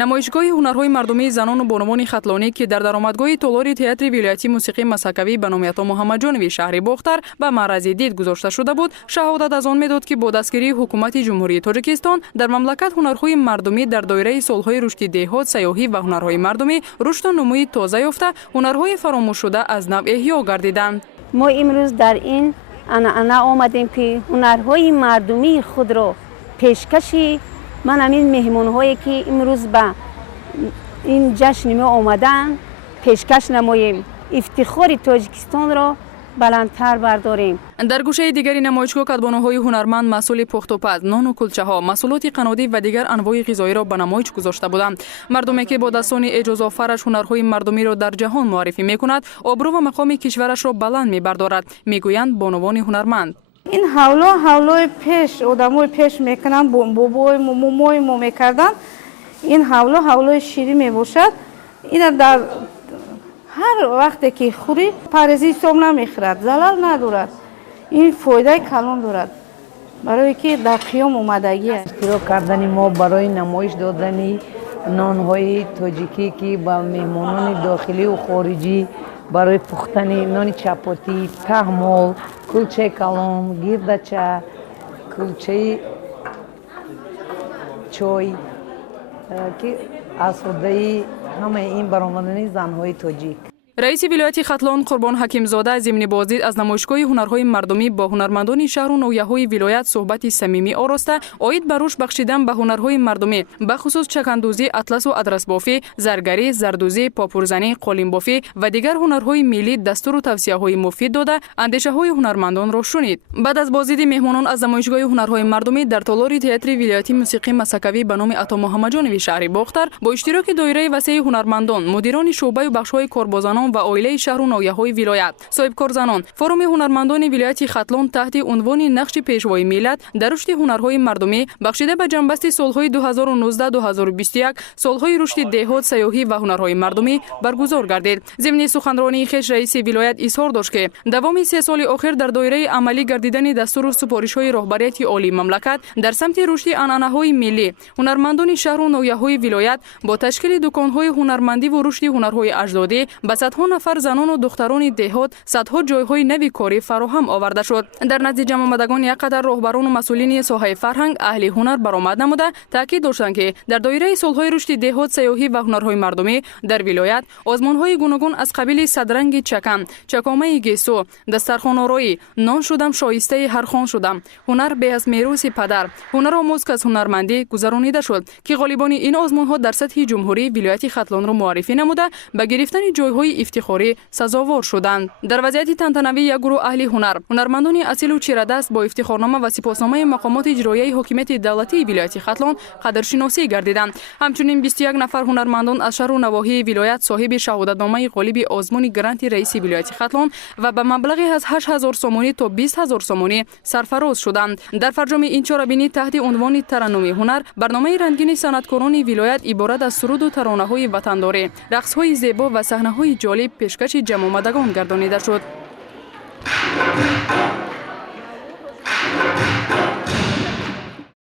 намоишгоҳи ҳунарҳои мардумии занону бонувони хатлонӣ ки дар даромадгоҳи толори театри вилоятии мусиқии масакавӣ ба номи ато муҳаммаҷонови шаҳри бохтар ба маърази дид гузошта шуда буд, шаҳодат аз он медод ки бо дастгирии ҳукумати ҷумҳурии Тоҷикистон дар мамлакат ҳунарҳои мардумӣ дар доираи солҳои рушди деҳот, сайёҳӣ ва ҳунарҳои мардумӣ рушду нумӯи тоза ёфта, ҳунарҳои фаромӯшшуда аз нав эҳё гардиданд. мо имрӯз дар ин анъана омадем ки ҳунарҳои мардумии худро пешкаши ман ҳамин меҳмонҳое ки имрӯз ба ин ҷашни мо омадаанд пешкаш намоем, ифтихори Тоҷикистонро баландтар бардорем. дар гӯшаи дигари намоишгоҳ кадбонуҳои ҳунарманд маҳсули пухтупаз, нону кулчаҳо, маҳсулоти қаннодӣ ва дигар анвои ғизоиро ба намоиш гузошта буданд. мардуме ки бо дастони эҷозофараш ҳунарҳои мардумиро дар ҷаҳон муаррифӣ мекунад, обрӯ ва мақоми кишварашро баланд мебардорад, мегӯянд бонувони ҳунарманд. ин ҳавлои пеш одамои пеш мекунанд, бобои мумои мо мекарданд. ин ҳавлои ширӣ мебошад. ина дар ҳар вақте ки хӯрӣ парҳези ҳисоб намехӯрад, залал надорад. ин фоидаи калон дорад, барое ки дар қиём омадагӣ аст. иштирок кардани мо барои намоиш додани нонҳои тоҷикӣ ки ба меҳмонони дохилию хориҷӣ барои пухтани нони чапотӣ, таҳмол, кулчаи калон, гирдача, кулчаи чой ки асодаи ҳамаи ин баромадани занҳои тоҷик. раиси вилояти хатлон Қурбон Ҳакимзода зимни боздид аз намоишгоҳи ҳунарҳои мардумӣ бо ҳунармандони шаҳру ноҳияҳои вилоят суҳбати самимӣ ороста, оид ба рушд бахшидан ба ҳунарҳои мардумӣ, бахусус чакандӯзӣ, атласу адрасбофӣ, заргарӣ, зардӯзӣ, попурзанӣ, қолинбофӣ ва дигар ҳунарҳои миллӣ дастуру тавсияҳои муфид дода, андешаҳои ҳунармандонро шунид. баъд аз боздиди меҳмонон аз намоишгоҳи ҳунарҳои мардумӣ дар толори театри вилоятии мусиқии масакавӣ ба номи ато муҳаммаҷонови шаҳри бохтар бо иштироки доираи васеи ҳунармандон, мудирони шуъбаю бахшҳои корбозанон ва оилаи шаҳру ноҳияҳои вилоят, соҳибкорзанон, форуми ҳунармандони вилояти хатлон таҳти унвони нақши пешвои миллат дар рушди ҳунарҳои мардумӣ бахшида ба ҷамъбасти солҳои 2019-2021, солҳои рушди деҳот, сайёҳӣ ва ҳунарҳои мардумӣ баргузор гардид. зимни суханронии хеш раиси вилоят изҳор дошт ки давоми 3 соли охир дар доираи амалӣ гардидани дастуру супоришҳои роҳбарияти олии мамлакат дар самти рушди анъанаҳои миллӣ, ҳунармандони шаҳру ноҳияҳои вилоят бо ташкили дуконҳои ҳунармандиву рушди ҳунарҳои аҷдодӣ ба садҳо нафар занону духтарони деҳот садҳо ҷойҳои нави корӣ фароҳам оварда шуд. дар назди ҷамъомадагон як қадар роҳбарону масъулини соҳаи фарҳанг, аҳли ҳунар баромад намуда таъкид доштанд ки дар доираи солҳои рушди деҳот, сайёҳӣ ва ҳунарҳои мардумӣ дар вилоят озмунҳои гуногун аз қабили садранги чакан, чакомаи гесу, дастархонороӣ, нон шудам шоистаи ҳархон шудам, ҳунар бе аз мероси падар, ҳунар омӯз аз ҳунармандӣ гузаронида шуд ки ғолибони ин озмунҳо дар сатҳи ҷумҳурӣ вилояти хатлонро муаррифӣ намуда ба гирифтани ҷойҳои ифтихорӣ сазовор шуданд. дар вазъияти тантанавӣ як гурӯҳ аҳли ҳунар, ҳунармандони асилу чирадаст бо ифтихорнома ва сипосномаи мақомоти иҷроияи ҳокимияти давлатии вилояти хатлон қадршиносӣ гардиданд. ҳамчунин 21 нафар ҳунармандон аз шаҳру навоҳии вилоят соҳиби шаҳодатномаи ғолиби озмуни гранти раиси вилояти хатлон ва ба маблағи аз 8000 сомонӣ то 20000 сомонӣ сарфароз шуданд. дар фарҷоми ин чорабинӣ таҳти унвони тараннуми ҳунар, барномаи рангини санъаткорони вилоят иборат аз суруду таронаҳои ватандорӣ, рақсҳои зебо ва саҳнаҳои ҷолиб пешкаши ҷамъомадагон гардонида шуд.